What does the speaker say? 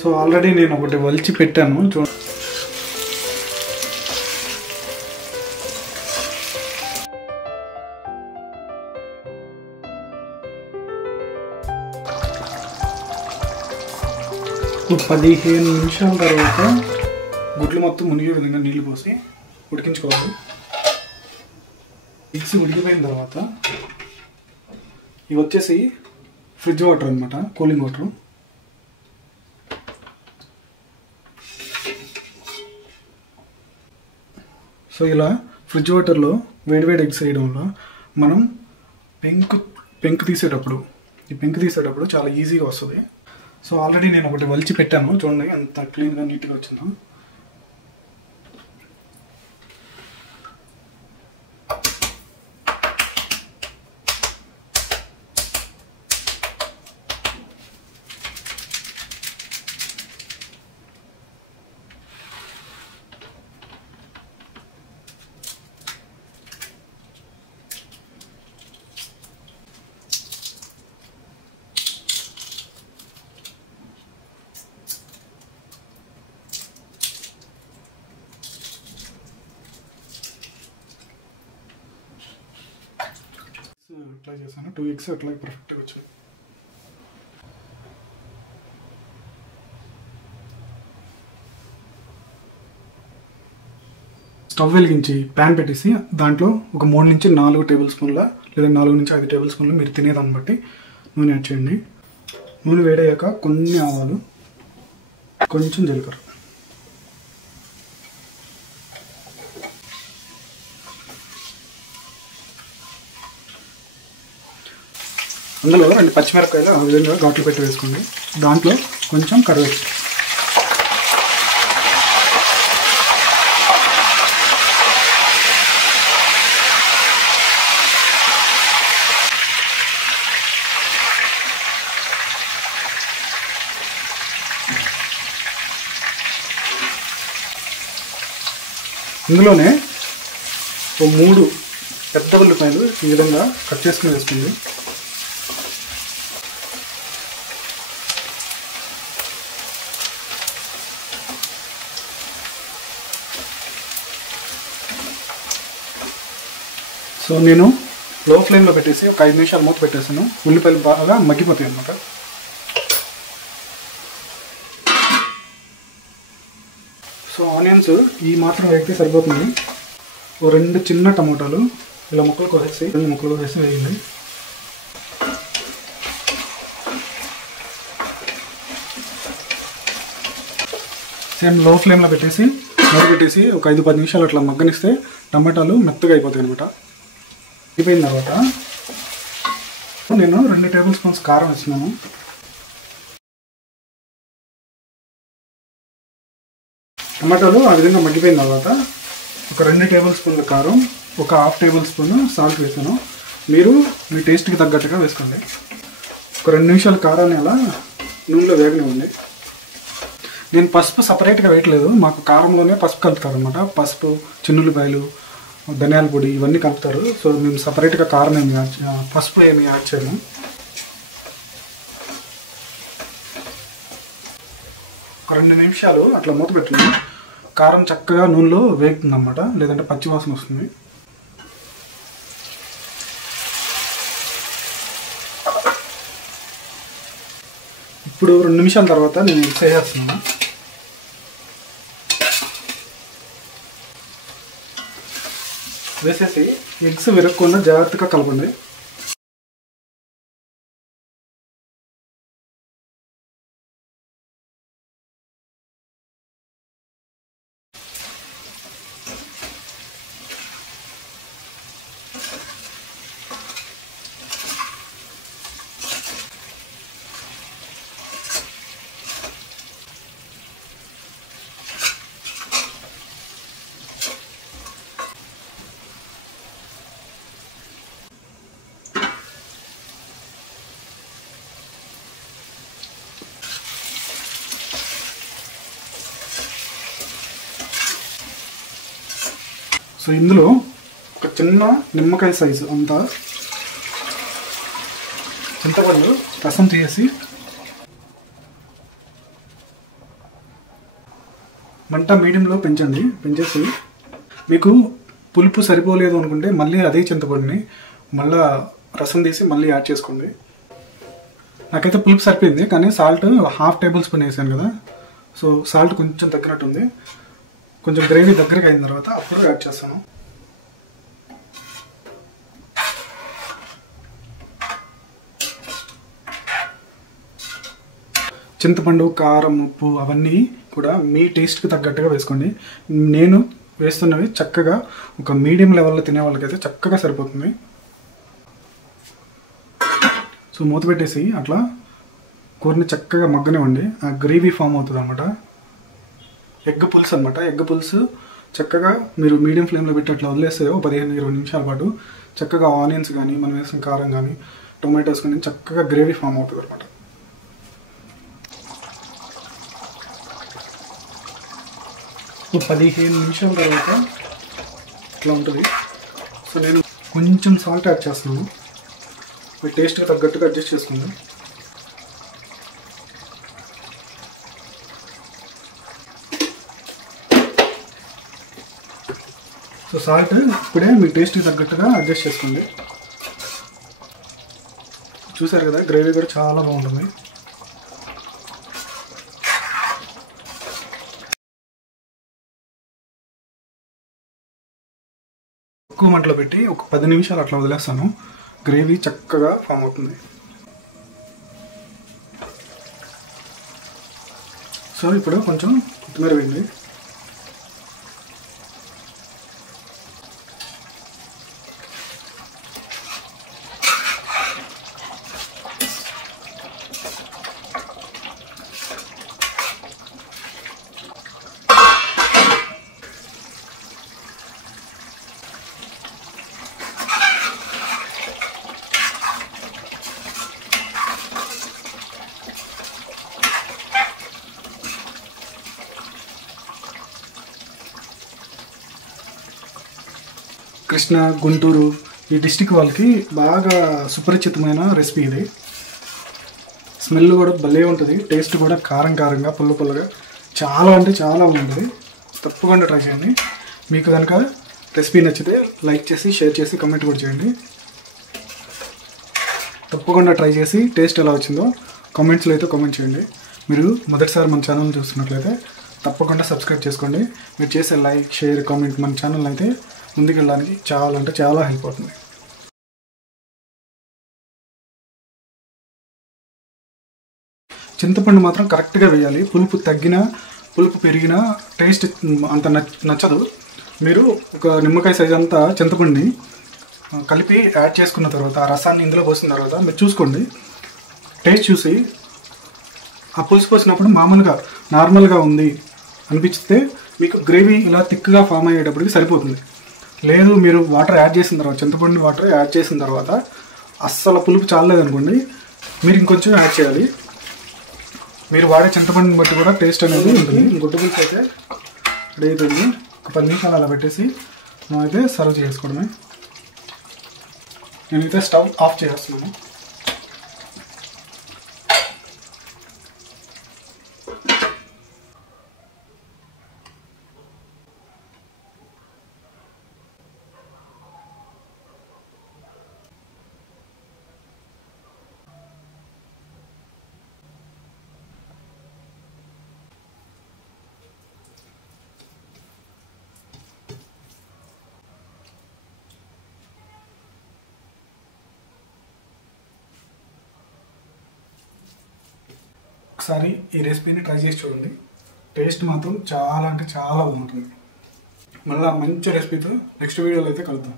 So already నేను ఒకటి వలిచి పెట్టాను చూడండి. ఒక 15 నిమిషాల తర్వాత గుడ్లు మొత్తం మునిగే విధంగా నీళ్లు పోసి ఉడికించుకోవాలి. ఎగ్స్ ఉడికిపోయిన తర్వాత ఇవి వచ్చేసి ఫ్రిడ్జ్ వాటర్ అనమాట, కూలింగ్ వాటర్. సో ఇలా ఫ్రిడ్జ్ వాటర్లో వేడివేడి ఎగ్స్ వేయడం వల్ల మనం పెంకు తీసేటప్పుడు చాలా ఈజీగా వస్తుంది. సో ఆల్రెడీ నేను ఒకటి వలిచి పెట్టాను చూడండి ఎంత క్లీన్గా నీట్గా వచ్చిందో. అప్లై చేశాను, 2 ఎగ్స్ అట్లా పర్ఫెక్ట్గా వచ్చాయి. స్టవ్ వెలిగించి ప్యాన్ పెట్టేసి దాంట్లో ఒక 3 నుంచి 4 టేబుల్ స్పూన్ల లేదా 4 నుంచి 5 టేబుల్ స్పూన్లు మీరు తినేదాన్ని బట్టి నూనె యాడ్ చేయండి. నూనె వేడయ్యాక కొన్ని ఆవాలు, కొంచెం జీలకర్ర, అందులో 2 పచ్చిమిరపకాయలు ఆ విధంగా ఘాట్లు పెట్టి వేసుకోండి. దాంట్లో కొంచెం కరివేపాకు, ఇందులోనే 3 పెద్ద ఉల్లిపాయలు ఈ విధంగా కట్ చేసుకుని వేసుకోండి. సో నేను లో ఫ్లేమ్లో పెట్టేసి ఒక 5 నిమిషాలు మూత పెట్టేసాను. ఉల్లిపాయలు బాగా మగ్గిపోతాయి అన్నమాట. సో ఆనియన్స్ ఈ మాత్రం వేగితే సరిపోతుంది. ఓ 2 చిన్న టమోటాలు ఇలా ముక్కలు కోసేసి వేయండి. సేమ్ లో ఫ్లేమ్లో పెట్టేసి ఒక 5-10 నిమిషాలు అట్లా మగ్గనిస్తే టమాటాలు మెత్తగా అయిపోతాయి అనమాట. అయిపోయిన తర్వాత నేను 2 టేబుల్ స్పూన్స్ కారం వేస్తున్నాను. టమాటాలు ఆ విధంగా మగ్గిపోయిన తర్వాత ఒక 2 టేబుల్ స్పూన్ల కారం, ఒక 1/2 టేబుల్ స్పూన్ సాల్ట్ వేసాను. మీరు మీ టేస్ట్కి తగ్గట్టుగా వేసుకోండి. ఒక 2 నిమిషాలు కారాన్ని అలా నూనెలో వేగనివ్వండి. నేను పసుపు సపరేట్గా వేయట్లేదు, మాకు కారంలోనే పసుపు కలుపుతారు అనమాట. పసుపు, చిన్నుల్లిపాయలు, ధనియాల పొడి ఇవన్నీ కలుపుతారు. సో మేము సపరేట్గా పసుపు ఏమి యాడ్ చేయము. ఒక 2 నిమిషాలు అట్లా మూత పెట్టండి. కారం చక్కగా నూనెలో వేగుతుంది అన్నమాట, లేదంటే పచ్చివాసన వస్తుంది. ఇప్పుడు 2 నిమిషాల తర్వాత నేను మిక్స్ చేస్తున్నాను. వేసేసి ఎగ్స్ విరగకుండా జాగ్రత్తగా కలపండి. సో ఇందులో ఒక ఒక చిన్న నిమ్మకాయ సైజు అంత చింతపండు రసం తీసి మంట మీడియంలో పెంచేసి మీకు పులుపు సరిపోలేదు అనుకుంటే మళ్ళీ అదే చింతపండుని మళ్ళీ రసం తీసి మళ్ళీ యాడ్ చేసుకోండి. నాకైతే పులుపు సరిపోయింది, కానీ సాల్ట్ 1/2 టేబుల్ స్పూన్ వేసాను కదా, సో సాల్ట్ కొంచెం తగ్గినట్టుంది. కొంచెం గ్రేవీ దగ్గరికి అయిన తర్వాత అప్పుడు యాడ్ చేస్తాను. చింతపండు, కారం, ఉప్పు అవన్నీ కూడా మీ టేస్ట్కి తగ్గట్టుగా వేసుకోండి. నేను వేస్తున్నవి చక్కగా ఒక మీడియం లెవెల్లో తినే వాళ్ళకైతే చక్కగా సరిపోతుంది. సో మూత పెట్టేసి అట్లా కూరని చక్కగా మగ్గనివ్వండి. ఆ గ్రేవీ ఫామ్ అవుతుంది అనమాట. ఎగ్ పులుసు అనమాట. ఎగ్ పులుసు చక్కగా మీరు మీడియం ఫ్లేమ్లో పెట్టి అట్లా వదిలేస్తే 15-20 నిమిషాల పాటు చక్కగా ఆనియన్స్ కానీ మనం వేసిన కారం కానీ టొమాటోస్ కానీ చక్కగా గ్రేవీ ఫామ్ అవుతుంది అనమాట. 15 నిమిషాల తర్వాత ఇట్లా ఉంటుంది. సో నేను కొంచెం సాల్ట్ యాడ్ చేస్తున్నాను. మీ టేస్ట్కి తగ్గట్టుగా అడ్జస్ట్ చేసుకోండి. సో సాల్ట్ ఇప్పుడే మీ టేస్ట్కి తగ్గట్టుగా అడ్జస్ట్ చేసుకోండి. చూసారు కదా, గ్రేవీ కూడా చాలా బాగుంటుంది. ఎక్కువ మంటలో పెట్టి ఒక 10 నిమిషాలు అట్లా వదిలేస్తాను. గ్రేవీ చక్కగా ఫామ్ అవుతుంది. సో ఇప్పుడు కొంచెం కొత్తిమీర వేయండి. కృష్ణ, గుంటూరు ఈ డిస్టిక్ వాళ్ళకి బాగా సుపరిచితమైన రెసిపీ ఇది. స్మెల్ కూడా భలే ఉంటుంది. టేస్ట్ కూడా కారంగా పుల్లగా చాలా అంటే చాలా బాగుంటుంది. తప్పకుండా ట్రై చేయండి. మీకు కనుక రెసిపీ నచ్చితే లైక్ చేసి, షేర్ చేసి, కమెంట్ కూడా చేయండి. తప్పకుండా ట్రై చేసి టేస్ట్ ఎలా వచ్చిందో కామెంట్స్లో అయితే కామెంట్ చేయండి. మీరు మొదటిసారి మన ఛానల్ చూస్తున్నట్లయితే తప్పకుండా సబ్స్క్రైబ్ చేసుకోండి. మీరు చేసే లైక్, షేర్, కామెంట్ మన ఛానల్ అయితే ముందుకెళ్ళడానికి చాలా అంటే చాలా హెల్ప్ అవుతుంది. చింతపండు మాత్రం కరెక్ట్గా వేయాలి. పులుపు తగ్గినా పులుపు పెరిగినా టేస్ట్ అంత నచ్చదు. మీరు ఒక నిమ్మకాయ సైజ్ అంతా చింతపండుని కలిపి యాడ్ చేసుకున్న తర్వాత ఆ రసాన్ని ఇందులో పోసిన తర్వాత మీరు చూసుకోండి. టేస్ట్ చూసి ఆ పులుసు పోసినప్పుడు మామూలుగా నార్మల్గా ఉంది అనిపిస్తే మీకు గ్రేవీ ఇలా థిక్గా ఫామ్ అయ్యేటప్పటికి సరిపోతుంది. లేదు మీరు వాటర్ యాడ్ చేసిన తర్వాత, చింతపండు వాటర్ యాడ్ చేసిన తర్వాత అస్సలు పులుపు చాలలేదనుకోండి, మీరు ఇంకొంచెం యాడ్ చేయాలి. మీరు వాడే చింతపండుని బట్టి కూడా టేస్ట్ అనేది ఉంటుంది. గుడ్డు పులుసు అయితే రెడీ అవుతుంది. ఒక 10 నిమిషాలు అలా పెట్టేసి మనం అయితే సర్వ్ చేసుకోవడమే. నేనైతే స్టవ్ ఆఫ్ చేస్తున్నాను. ఒకసారి ఈ రెసిపీని ట్రై చేసి చూడండి. టేస్ట్ మాత్రం చాలా అంటే చాలా బాగుంటుంది. మళ్ళీ మంచి రెసిపీతో నెక్స్ట్ వీడియోలో అయితే కలుద్దాం.